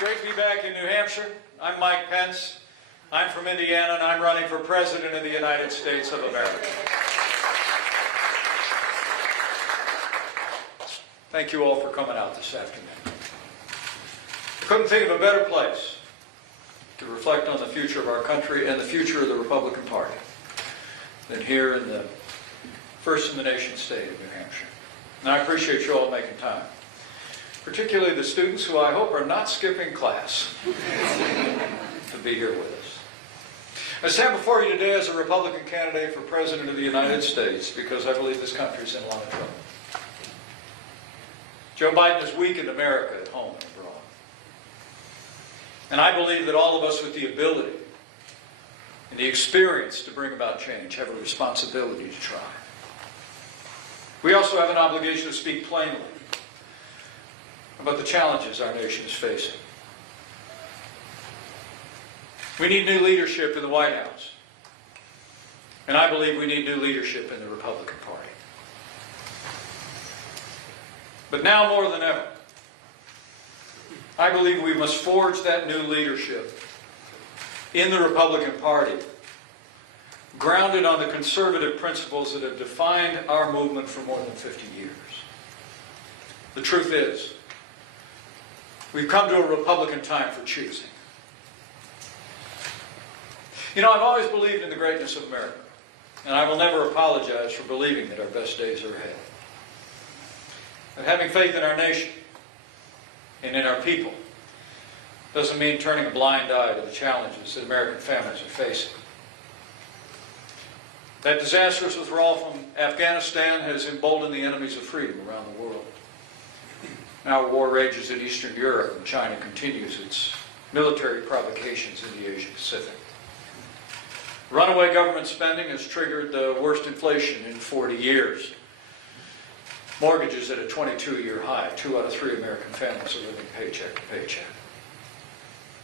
Great to be back in New Hampshire. I'm Mike Pence. I'm from Indiana, and I'm running for President of the United States of America. Thank you all for coming out this afternoon. I couldn't think of a better place to reflect on the future of our country and the future of the Republican Party than here in the first in the nation state of New Hampshire. And I appreciate you all making time, particularly the students who I hope are not skipping class to be here with us. I stand before you today as a Republican candidate for President of the United States because I believe this country is in a lot of trouble. Joe Biden has weakened America at home and abroad. And I believe that all of us with the ability and the experience to bring about change have a responsibility to try. We also have an obligation to speak plainly about the challenges our nation is facing. We need new leadership in the White House. And I believe we need new leadership in the Republican Party. But now more than ever, I believe we must forge that new leadership in the Republican Party, grounded on the conservative principles that have defined our movement for more than 50 years. The truth is, we've come to a Republican time for choosing. You know, I've always believed in the greatness of America, and I will never apologize for believing that our best days are ahead. And having faith in our nation and in our people doesn't mean turning a blind eye to the challenges that American families are facing. That disastrous withdrawal from Afghanistan has emboldened the enemies of freedom around the world. Now war rages in Eastern Europe, and China continues its military provocations in the Asia Pacific. Runaway government spending has triggered the worst inflation in 40 years. Mortgages at a 22-year high. 2 out of 3 American families are living paycheck to paycheck.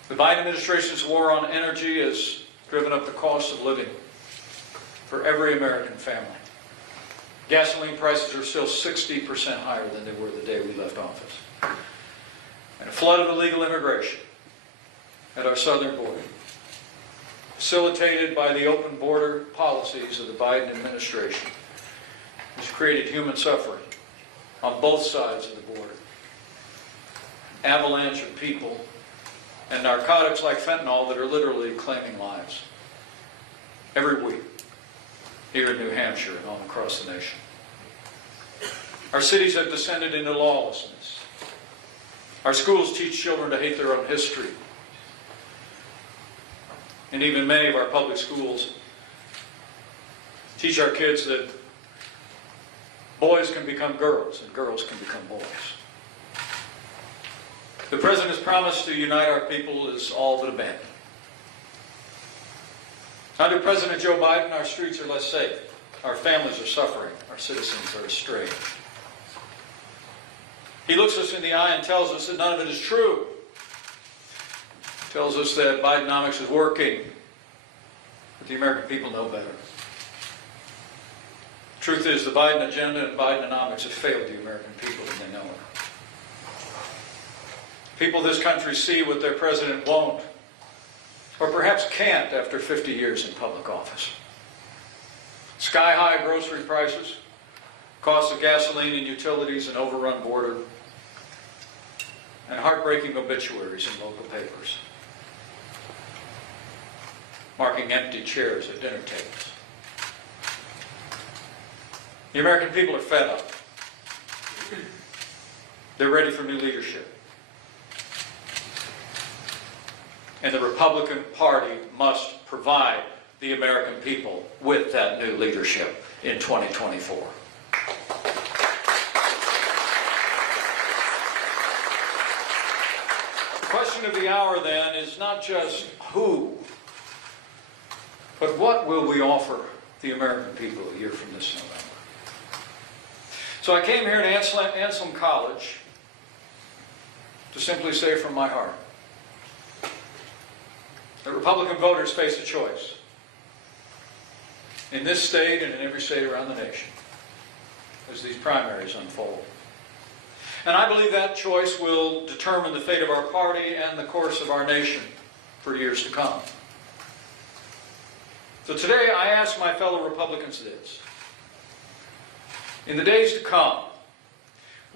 The Biden administration's war on energy has driven up the cost of living for every American family. Gasoline prices are still 60% higher than they were the day we left office. And a flood of illegal immigration at our southern border, facilitated by the open border policies of the Biden administration, has created human suffering on both sides of the border. Avalanche of people and narcotics like fentanyl that are literally claiming lives every week here in New Hampshire and all across the nation. Our cities have descended into lawlessness. Our schools teach children to hate their own history. And even many of our public schools teach our kids that boys can become girls and girls can become boys. The President's promise to unite our people is all but abandoned. Under President Joe Biden, our streets are less safe. Our families are suffering. Our citizens are estranged. He looks us in the eye and tells us that none of it is true. He tells us that Bidenomics is working, but the American people know better. The truth is, the Biden agenda and Bidenomics have failed the American people, and they know it. People of this country see what their president won't, or perhaps can't, after 50 years in public office. Sky-high grocery prices, costs of gasoline and utilities, an overrun border, and heartbreaking obituaries in local papers, marking empty chairs at dinner tables. The American people are fed up. They're ready for new leadership. And the Republican Party must provide the American people with that new leadership in 2024. The question of the hour, then, is not just who, but what will we offer the American people a year from this November? So I came here to Saint Anselm College to simply say from my heart that Republican voters face a choice in this state and in every state around the nation as these primaries unfold. And I believe that choice will determine the fate of our party and the course of our nation for years to come. So today I ask my fellow Republicans this. In the days to come,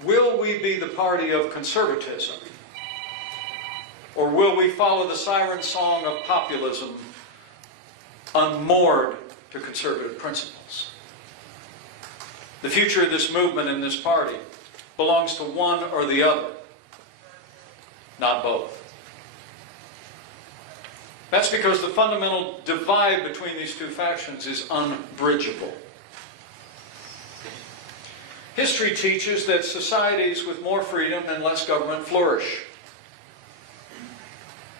will we be the party of conservatism? Or will we follow the siren song of populism, unmoored to conservative principles? The future of this movement and this party belongs to one or the other, not both. That's because the fundamental divide between these two factions is unbridgeable. History teaches that societies with more freedom and less government flourish.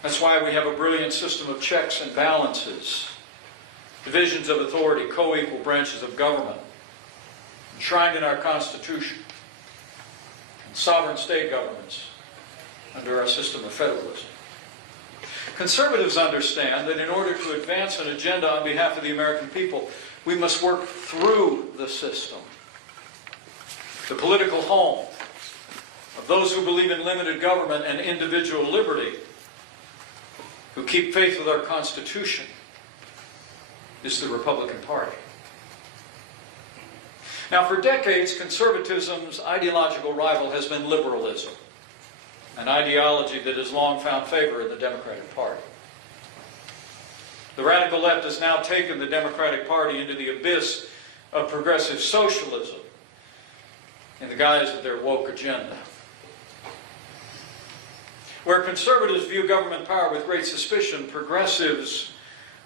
That's why we have a brilliant system of checks and balances, divisions of authority, co-equal branches of government, enshrined in our Constitution, and sovereign state governments under our system of federalism. Conservatives understand that in order to advance an agenda on behalf of the American people, we must work through the system. The political home of those who believe in limited government and individual liberty, who keep faith with our Constitution, is the Republican Party. Now, for decades, conservatism's ideological rival has been liberalism, an ideology that has long found favor in the Democratic Party. The radical left has now taken the Democratic Party into the abyss of progressive socialism in the guise of their woke agenda. Where conservatives view government power with great suspicion, progressives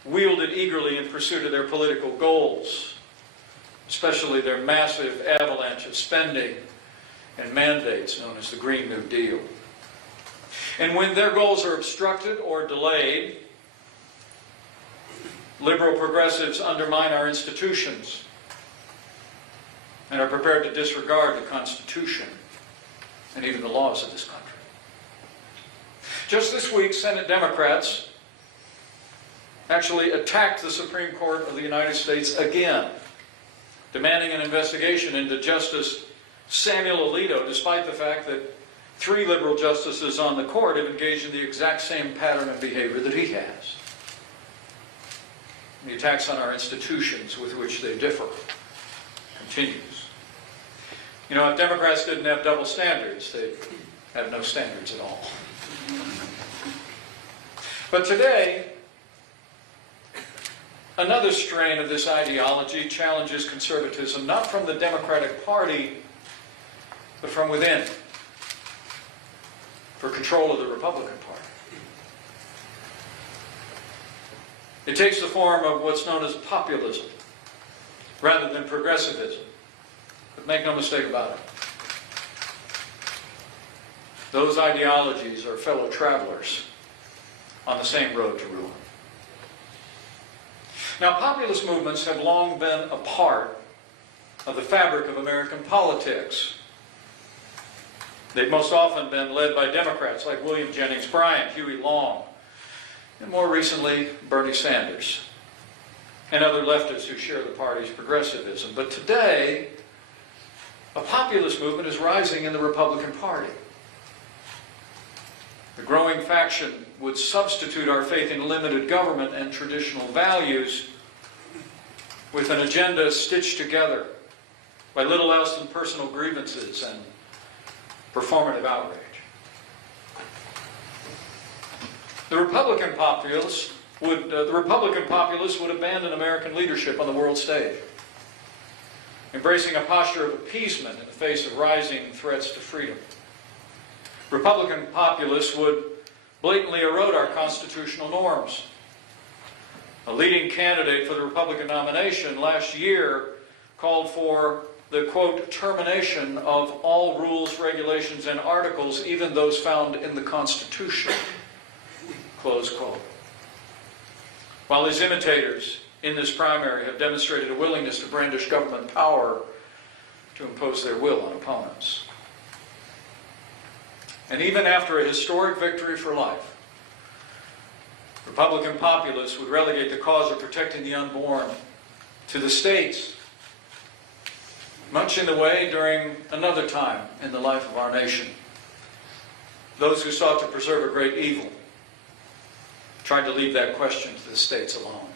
wield it eagerly in pursuit of their political goals, especially their massive avalanche of spending and mandates known as the Green New Deal. And when their goals are obstructed or delayed, liberal progressives undermine our institutions and are prepared to disregard the Constitution and even the laws of this country. Just this week, Senate Democrats actually attacked the Supreme Court of the United States again, demanding an investigation into Justice Samuel Alito, despite the fact that 3 liberal justices on the court have engaged in the exact same pattern of behavior that he has. The attacks on our institutions with which they differ continues. You know, if Democrats didn't have double standards, they'd have no standards at all. But today, another strain of this ideology challenges conservatism, not from the Democratic Party, but from within, for control of the Republican Party. It takes the form of what's known as populism, rather than progressivism. But make no mistake about it. Those ideologies are fellow travelers on the same road to ruin. Now, populist movements have long been a part of the fabric of American politics. They've most often been led by Democrats like William Jennings Bryan, Huey Long, and more recently, Bernie Sanders, and other leftists who share the party's progressivism. But today, a populist movement is rising in the Republican Party. The growing faction would substitute our faith in limited government and traditional values with an agenda stitched together by little else than personal grievances and performative outrage. The Republican populists would abandon American leadership on the world stage, embracing a posture of appeasement in the face of rising threats to freedom. Republican populists would blatantly erode our constitutional norms. A leading candidate for the Republican nomination last year called for the, quote, termination of all rules, regulations, and articles, even those found in the Constitution, close quote. While his imitators in this primary have demonstrated a willingness to brandish government power to impose their will on opponents. And even after a historic victory for life, Republican populists would relegate the cause of protecting the unborn to the states much in the way during another time in the life of our nation. Those who sought to preserve a great evil tried to leave that question to the states alone.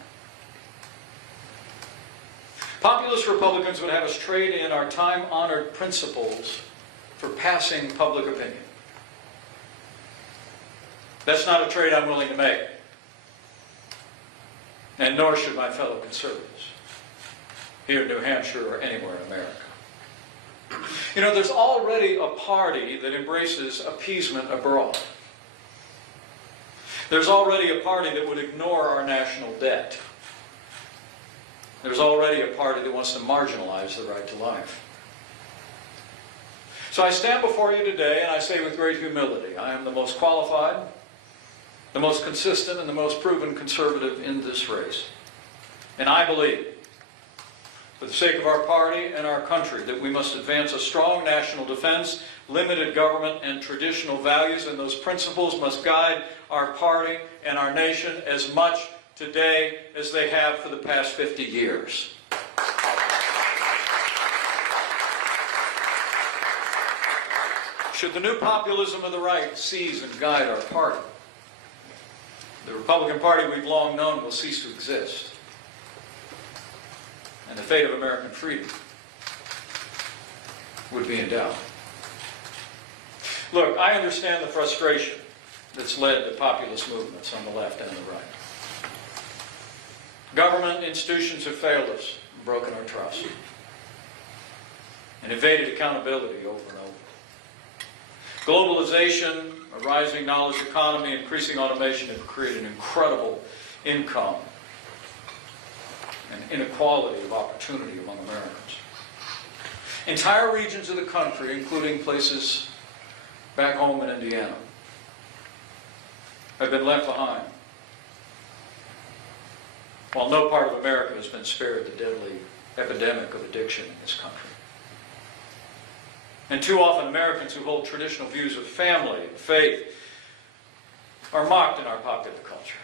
Populist Republicans would have us trade in our time-honored principles for passing public opinion. That's not a trade I'm willing to make, and nor should my fellow conservatives here in New Hampshire or anywhere in America. You know, there's already a party that embraces appeasement abroad. There's already a party that would ignore our national debt. There's already a party that wants to marginalize the right to life. So I stand before you today and I say with great humility, I am the most qualified, the most consistent, and the most proven conservative in this race. And I believe, for the sake of our party and our country, that we must advance a strong national defense, limited government, and traditional values, and those principles must guide our party and our nation as much today as they have for the past 50 years. Should the new populism of the right seize and guide our party, the Republican Party we've long known will cease to exist, and the fate of American freedom would be in doubt. Look, I understand the frustration that's led to populist movements on the left and the right. Government institutions have failed us, and broken our trust, and evaded accountability over and over. Globalization, a rising knowledge economy, increasing automation have created an incredible income and inequality of opportunity among Americans. Entire regions of the country, including places back home in Indiana, have been left behind, while no part of America has been spared the deadly epidemic of addiction in this country. And too often Americans who hold traditional views of family and faith are mocked in our popular culture,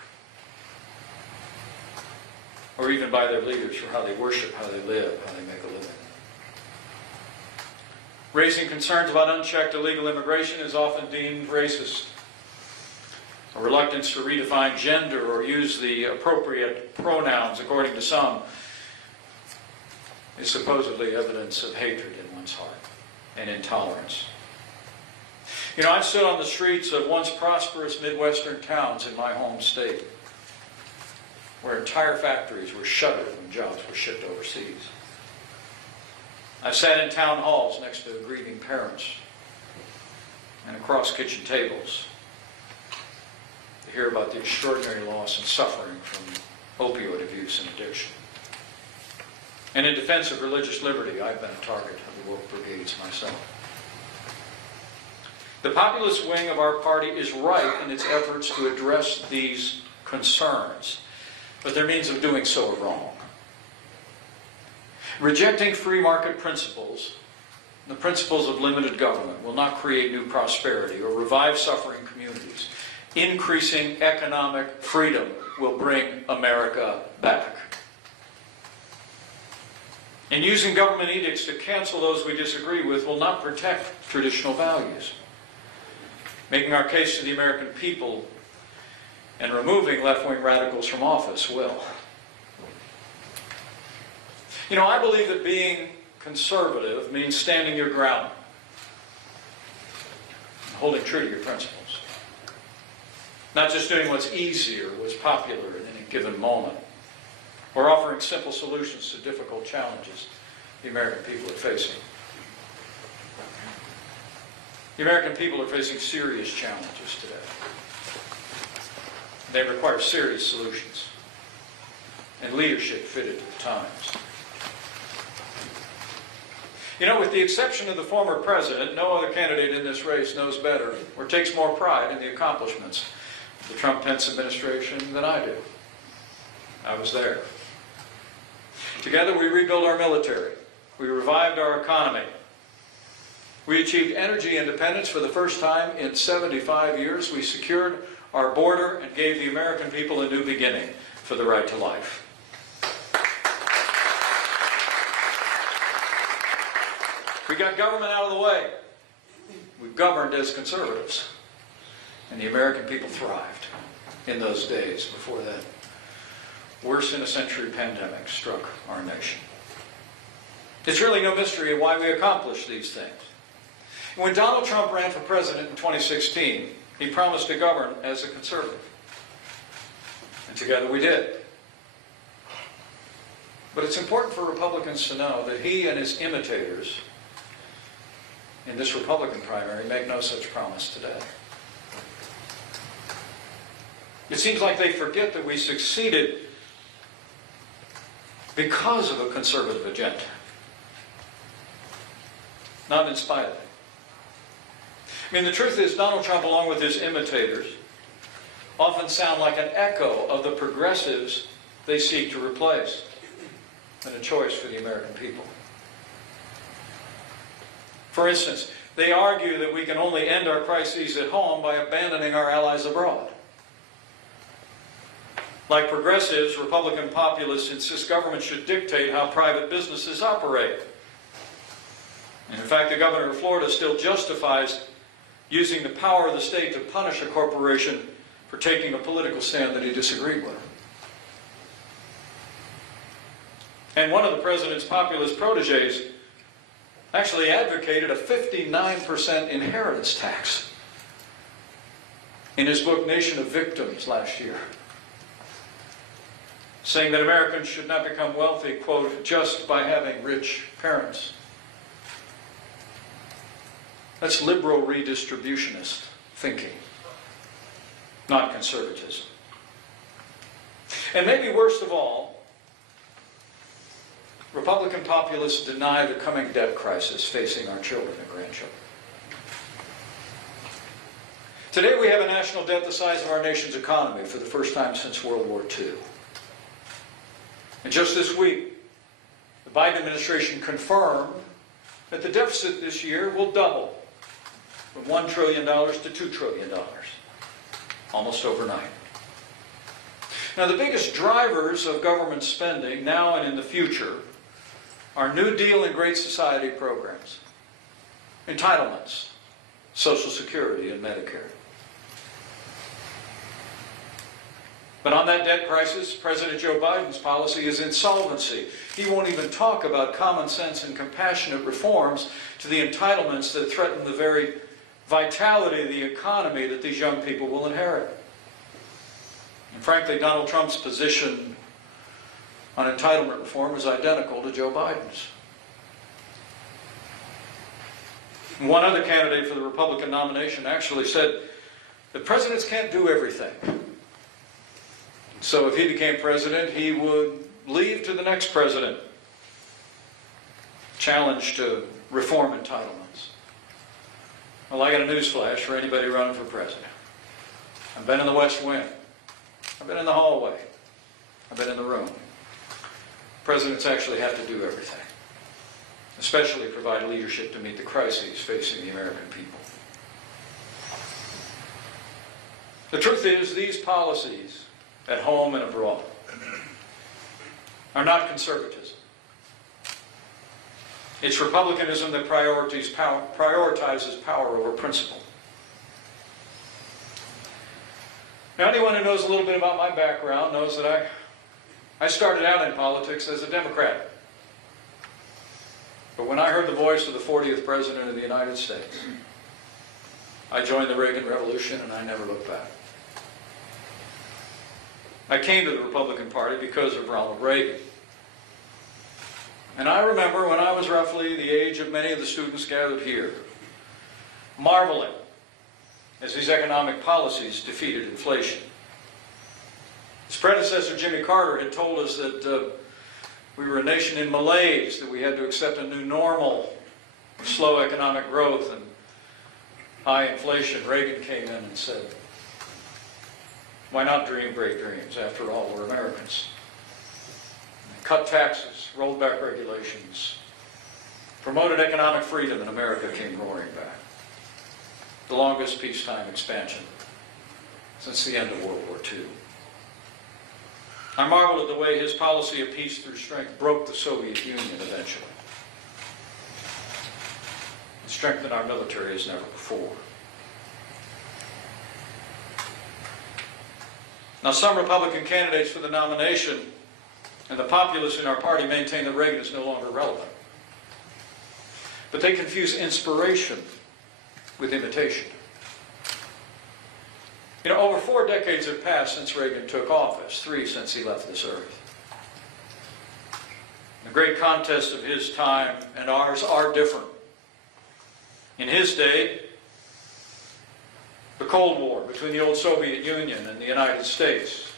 or even by their leaders for how they worship, how they live, how they make a living. Raising concerns about unchecked illegal immigration is often deemed racist. A reluctance to redefine gender or use the appropriate pronouns, according to some, is supposedly evidence of hatred in one's heart and intolerance. You know, I've stood on the streets of once prosperous Midwestern towns in my home state, where entire factories were shuttered when jobs were shipped overseas. I've sat in town halls next to grieving parents and across kitchen tables to hear about the extraordinary loss and suffering from opioid abuse and addiction. And in defense of religious liberty, I've been a target of the woke brigades myself. The populist wing of our party is right in its efforts to address these concerns, but their means of doing so are wrong. Rejecting free market principles, the principles of limited government, will not create new prosperity or revive suffering communities. Increasing economic freedom will bring America back. And using government edicts to cancel those we disagree with will not protect traditional values. Making our case to the American people and removing left-wing radicals from office will. You know, I believe that being conservative means standing your ground, holding true to your principles. Not just doing what's easy or what's popular at any given moment, or offering simple solutions to difficult challenges the American people are facing. The American people are facing serious challenges today. They require serious solutions and leadership fitted to the times. You know, with the exception of the former president, no other candidate in this race knows better or takes more pride in the accomplishments of the Trump-Pence administration than I do. I was there. Together we rebuilt our military. We revived our economy. We achieved energy independence for the first time in 75 years. We secured our border and gave the American people a new beginning for the right to life. We got government out of the way. We've governed as conservatives. And the American people thrived in those days before that worst in a century pandemic struck our nation. It's really no mystery why we accomplished these things. When Donald Trump ran for president in 2016, he promised to govern as a conservative. And together we did. But it's important for Republicans to know that he and his imitators in this Republican primary make no such promise today. It seems like they forget that we succeeded because of a conservative agenda, not in spite of it. I mean, the truth is, Donald Trump, along with his imitators, often sound like an echo of the progressives they seek to replace, and a choice for the American people. For instance, they argue that we can only end our crises at home by abandoning our allies abroad. Like progressives, Republican populists insist government should dictate how private businesses operate. And in fact, the governor of Florida still justifies using the power of the state to punish a corporation for taking a political stand that he disagreed with. And one of the president's populist protégés actually advocated a 59% inheritance tax in his book, Nation of Victims, last year, saying that Americans should not become wealthy, quote, just by having rich parents. That's liberal redistributionist thinking, not conservatism. And maybe worst of all, Republican populists deny the coming debt crisis facing our children and grandchildren. Today we have a national debt the size of our nation's economy for the first time since World War II. And just this week, the Biden administration confirmed that the deficit this year will double from $1 trillion to $2 trillion, almost overnight. Now, the biggest drivers of government spending now and in the future are New Deal and Great Society programs, entitlements, Social Security and Medicare. But on that debt crisis, President Joe Biden's policy is insolvency. He won't even talk about common sense and compassionate reforms to the entitlements that threaten the very vitality of the economy that these young people will inherit. And frankly, Donald Trump's position on entitlement reform is identical to Joe Biden's. And one other candidate for the Republican nomination actually said that presidents can't do everything. So if he became president, he would leave to the next president, challenge to reform entitlements. Well, I got a newsflash for anybody running for president. I've been in the West Wing. I've been in the hallway. I've been in the room. Presidents actually have to do everything, especially provide leadership to meet the crises facing the American people. The truth is, these policies, at home and abroad, are not conservatism. It's republicanism that prioritizes power over principle. Now, anyone who knows a little bit about my background knows that I started out in politics as a Democrat. But when I heard the voice of the 40th President of the United States, I joined the Reagan Revolution and I never looked back. I came to the Republican Party because of Ronald Reagan. And I remember when I was roughly the age of many of the students gathered here, marveling as his economic policies defeated inflation. His predecessor, Jimmy Carter, had told us that we were a nation in malaise, that we had to accept a new normal, slow economic growth and high inflation. Reagan came in and said, why not dream great dreams? After all, we're Americans. Cut taxes, rolled back regulations, promoted economic freedom, and America came roaring back. The longest peacetime expansion since the end of World War II. I marveled at the way his policy of peace through strength broke the Soviet Union eventually. strengthen our military as never before. Now, some Republican candidates for the nomination and the populists in our party maintain that Reagan is no longer relevant. But they confuse inspiration with imitation. You know, over 4 decades have passed since Reagan took office, 3 since he left this earth. The great contests of his time and ours are different. In his day, the Cold War between the old Soviet Union and the United States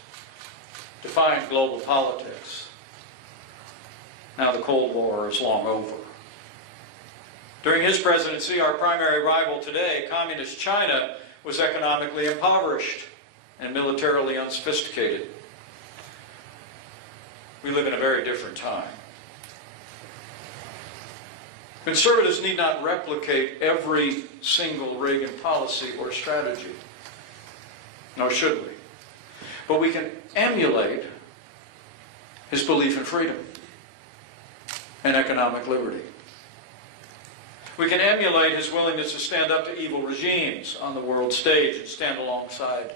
defined global politics. Now the Cold War is long over. During his presidency, our primary rival today, Communist China, was economically impoverished and militarily unsophisticated. We live in a very different time. Conservatives need not replicate every single Reagan policy or strategy, nor should we. But we can emulate his belief in freedom and economic liberty. We can emulate his willingness to stand up to evil regimes on the world stage and stand alongside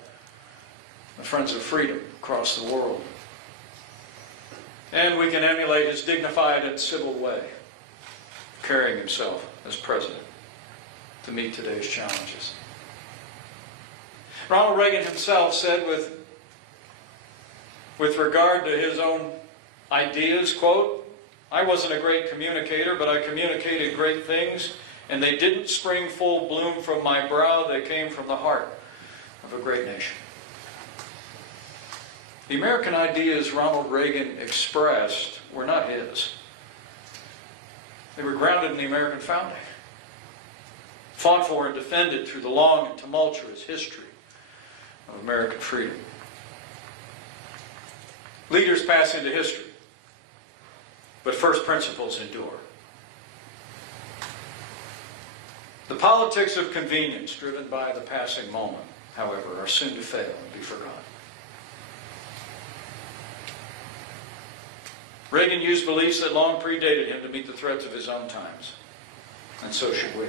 the friends of freedom across the world. And we can emulate his dignified and civil way, carrying himself as president to meet today's challenges. Ronald Reagan himself said with regard to his own ideas, quote, "I wasn't a great communicator, but I communicated great things, and they didn't spring full bloom from my brow, they came from the heart of a great nation." The American ideas Ronald Reagan expressed were not his. They were grounded in the American founding, fought for and defended through the long and tumultuous history of American freedom. Leaders pass into history, but first principles endure. The politics of convenience driven by the passing moment, however, are soon to fail and be forgotten. Reagan used beliefs that long predated him to meet the threats of his own times, and so should we.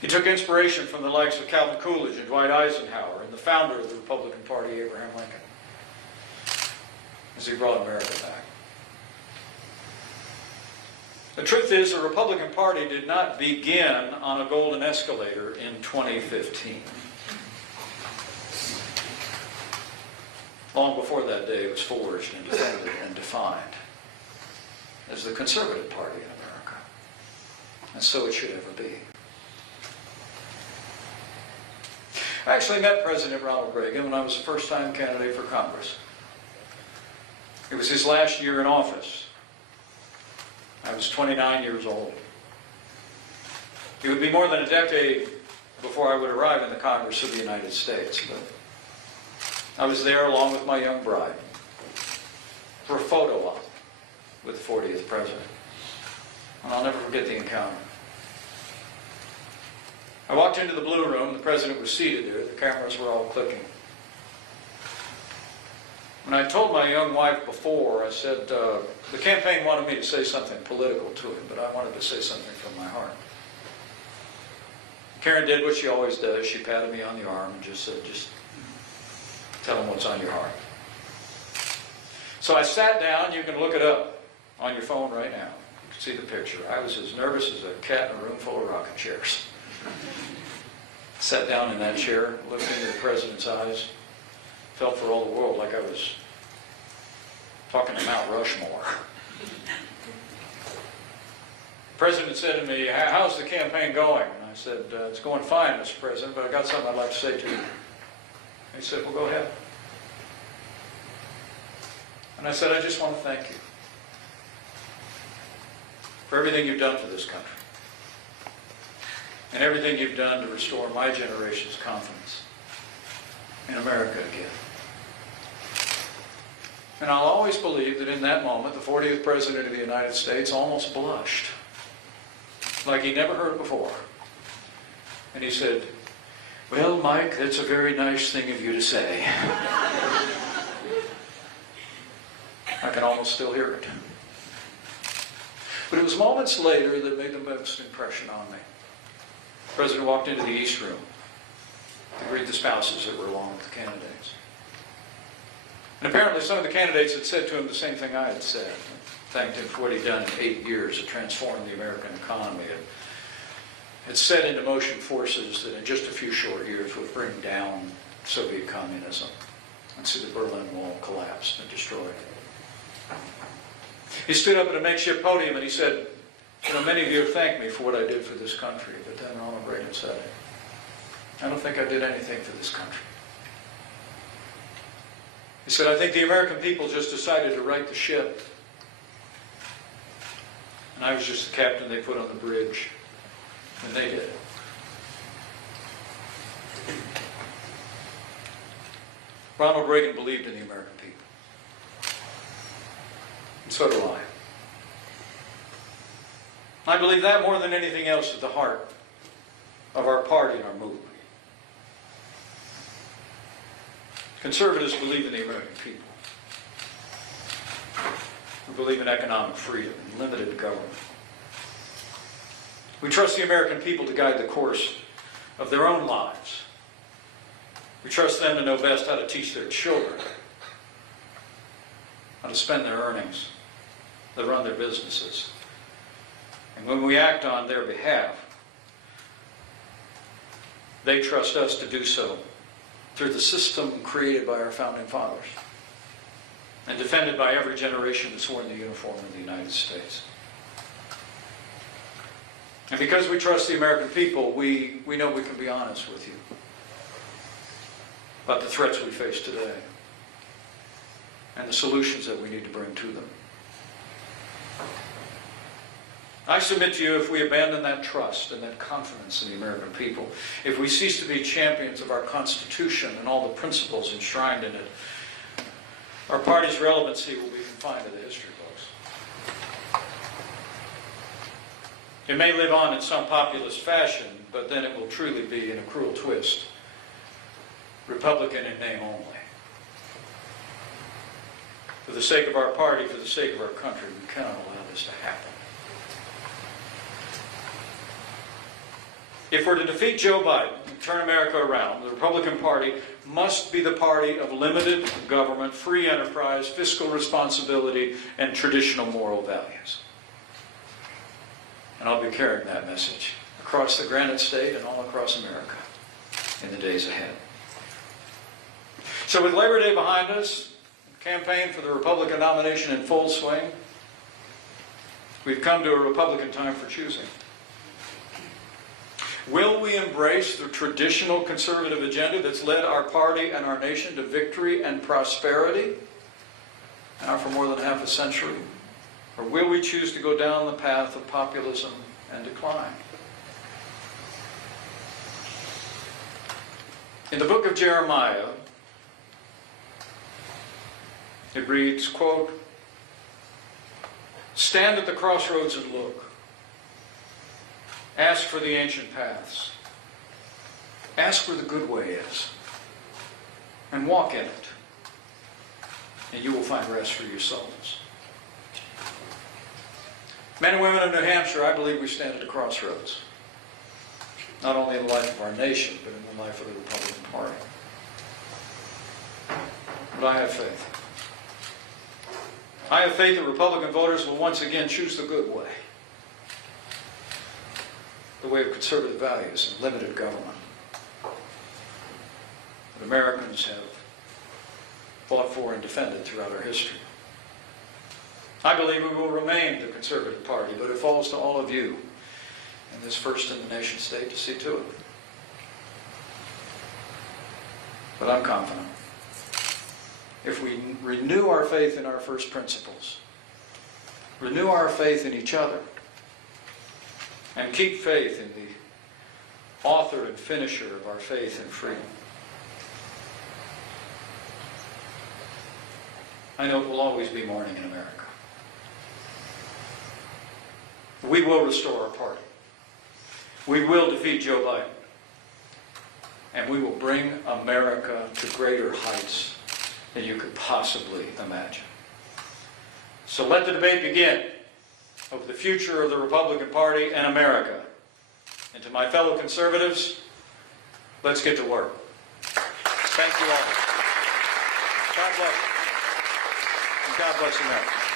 He took inspiration from the likes of Calvin Coolidge and Dwight Eisenhower and the founder of the Republican Party, Abraham Lincoln, as he brought America back. The truth is, the Republican Party did not begin on a golden escalator in 2015. Long before that day, it was forged and defended and defined as the conservative party in America. And so it should ever be. I actually met President Ronald Reagan when I was a first-time candidate for Congress. It was his last year in office. I was 29 years old. It would be more than a decade before I would arrive in the Congress of the United States, but I was there along with my young bride for a photo op with the 40th president. And I'll never forget the encounter. I walked into the Blue Room. The president was seated there. The cameras were all clicking. When I told my young wife before, I said, the campaign wanted me to say something political to him, but I wanted to say something from my heart. Karen did what she always does. She patted me on the arm and just said, just tell him what's on your heart. So I sat down. You can look it up on your phone right now. You can see the picture. I was as nervous as a cat in a room full of rocking chairs. Sat down in that chair, looked into the president's eyes, felt for all the world like I was talking to Mount Rushmore. The president said to me, "How's the campaign going?" And I said, "It's going fine, Mr. President, but I got something I'd like to say to you." He said, "Well, go ahead." And I said, "I just want to thank you for everything you've done for this country and everything you've done to restore my generation's confidence in America again. And I'll always believe that in that moment, the 40th President of the United States almost blushed, like he'd never heard before. And he said, "Well, Mike, that's a very nice thing of you to say." I can almost still hear it. But it was moments later that made the most impression on me. The President walked into the East Room to greet the spouses that were along with the candidates. And apparently some of the candidates had said to him the same thing I had said. Thanked him for what he'd done in 8 years to transform the American economy. It had set into motion forces that in just a few short years would bring down Soviet communism and see the Berlin Wall collapse and destroyed. He stood up at a makeshift podium and he said, you know, many of you have thanked me for what I did for this country. But then Ronald Reagan said, I don't think I did anything for this country. He said, I think the American people just decided to right the ship. And I was just the captain they put on the bridge. And they did. Ronald Reagan believed in the American people. And so do I. I believe that more than anything else at the heart of our party and our movement. Conservatives believe in the American people. We believe in economic freedom and limited government. We trust the American people to guide the course of their own lives. We trust them to know best how to teach their children how to spend their earnings, to run their businesses. And when we act on their behalf, they trust us to do so through the system created by our founding fathers and defended by every generation that's worn the uniform of the United States. And because we trust the American people, we know we can be honest with you about the threats we face today and the solutions that we need to bring to them. I submit to you, if we abandon that trust and that confidence in the American people, if we cease to be champions of our Constitution and all the principles enshrined in it, our party's relevancy will be confined to the history books. It may live on in some populist fashion, but then it will truly be, in a cruel twist, Republican in name only. For the sake of our party, for the sake of our country, we cannot allow this to happen. If we're to defeat Joe Biden and turn America around, the Republican Party must be the party of limited government, free enterprise, fiscal responsibility, and traditional moral values. And I'll be carrying that message across the Granite State and all across America in the days ahead. So with Labor Day behind us, the campaign for the Republican nomination in full swing, we've come to a Republican time for choosing. Will we embrace the traditional conservative agenda that's led our party and our nation to victory and prosperity now for more than half a century? Or will we choose to go down the path of populism and decline? In the book of Jeremiah, it reads, quote, "Stand at the crossroads and look. Ask for the ancient paths. Ask where the good way is. And walk in it. And you will find rest for your souls." Men and women of New Hampshire, I believe we stand at a crossroads. Not only in the life of our nation, but in the life of the Republican Party. But I have faith. I have faith that Republican voters will once again choose the good way. The way of conservative values and limited government that Americans have fought for and defended throughout our history. I believe we will remain the conservative party, but it falls to all of you in this first in the nation state to see to it. But I'm confident. If we renew our faith in our first principles, renew our faith in each other, and keep faith in the author and finisher of our faith and freedom, I know it will always be morning in America. We will restore our party. We will defeat Joe Biden. And we will bring America to greater heights than you could possibly imagine. So let the debate begin. over the future of the Republican Party and America. And to my fellow conservatives, let's get to work. Thank you all. God bless. And God bless America.